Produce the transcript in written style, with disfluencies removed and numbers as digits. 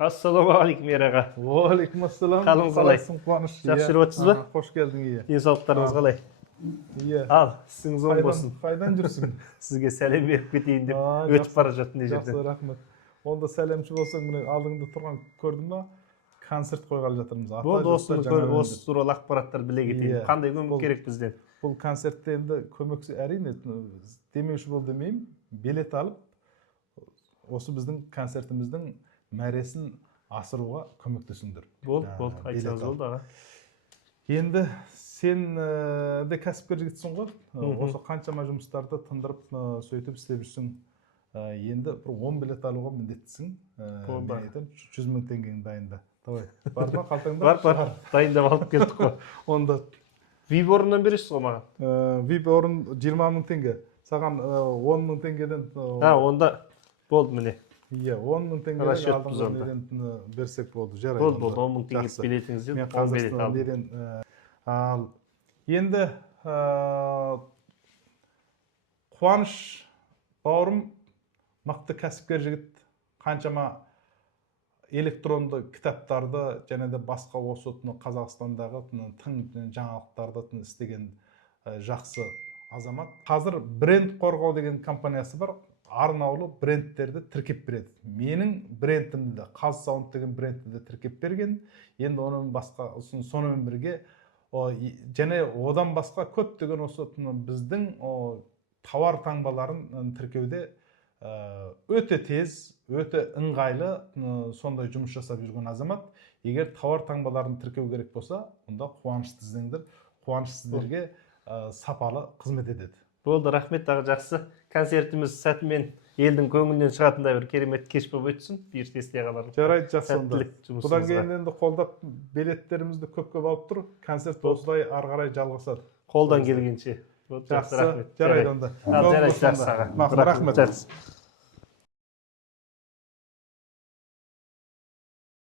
Ассалаумағалейкум Ераға. Уалейкум ассалам. Қалыңыз қалай? Қуаныш. Жақсы жүріп отырсыз ба? Қош келдің, ие. Денсаулықтарыңыз қалай? Ие. Ал, сізіңіз оң болсын. Қайдан жүрсің? Сізге сәлем беріп кетейін деп өтіп бара жаттым жерден. Жақсы, рахмет. Онда сәлемші болсаң, міне алдыңда тұрған көрдің ба? Концерт қойғалы жатырмыз. Болды, осы туралы ақпараттар біле кетейін. Қандай көмек керек бізден? Бұл концертте енді көмек әрине демеуші бол демеймін, билет алып, осы біздің концертіміздің мәресін асыруға көмектесіңдер. Болды, айтсаңыз болды аға. Енді сен де кәсіпкер жігітсің ғой, осы қаншама жұмыстарды тындырып сөйтіп істеп жүрсің. Енді бір 10 билет алуға міндеттісің. Мен айтам 100 мың теңгең дайында. Давай. Бар ма қалтаңда? Бар. Дайындап алып келдік қой. Онда VIP орнынан бересіз ғой маған? VIP орын 20 мың теңге. Саған 10 мың теңгеден... Онда болды міне. Иә, 10 мың теңгеден алдыңғы берсек болды. Болды, 10 мың теңге билетіңізде 10 билет алдым. Енді Қуаныш бауырым мықты кәсіпкер жігіт, қаншама электронды кітаптарды және де басқа осы Қазақстандағы тың жаңалықтарды істеген жақсы азамат. Қазір бренд қорғау деген компаниясы бар. Арнаулы брендтерді тіркеп береді. Менің брендімді, Қазсаунд деген брендті тіркеп берген. Енді оның басқа сонымен бірге және одан басқа көптеген осы біздің тауар таңбаларын тіркеуде өте тез, өте ыңғайлы сондай жұмыс жасап жүрген азамат. Егер тауар таңбаларын тіркеу керек болса, онда қуанышты іздеңдер. Қуаныш сіздерге сапалы қызмет етеді. Болды, рахмет аға, жақсы. Концертіміз сәтімен елдің көңілінен шығатындай бір керемет кеш болып өтсін. Бұйыртесте ағаларым. Жарайды, жақсы онда. Бұдан кейін енді қолдап билеттерімізді көп алып тұр. Концерт осылай ары қарай жалғасады. Қолдан келгенше. Жақсы, жарайды онда. Жарайды, жақсы аға. Рахмет.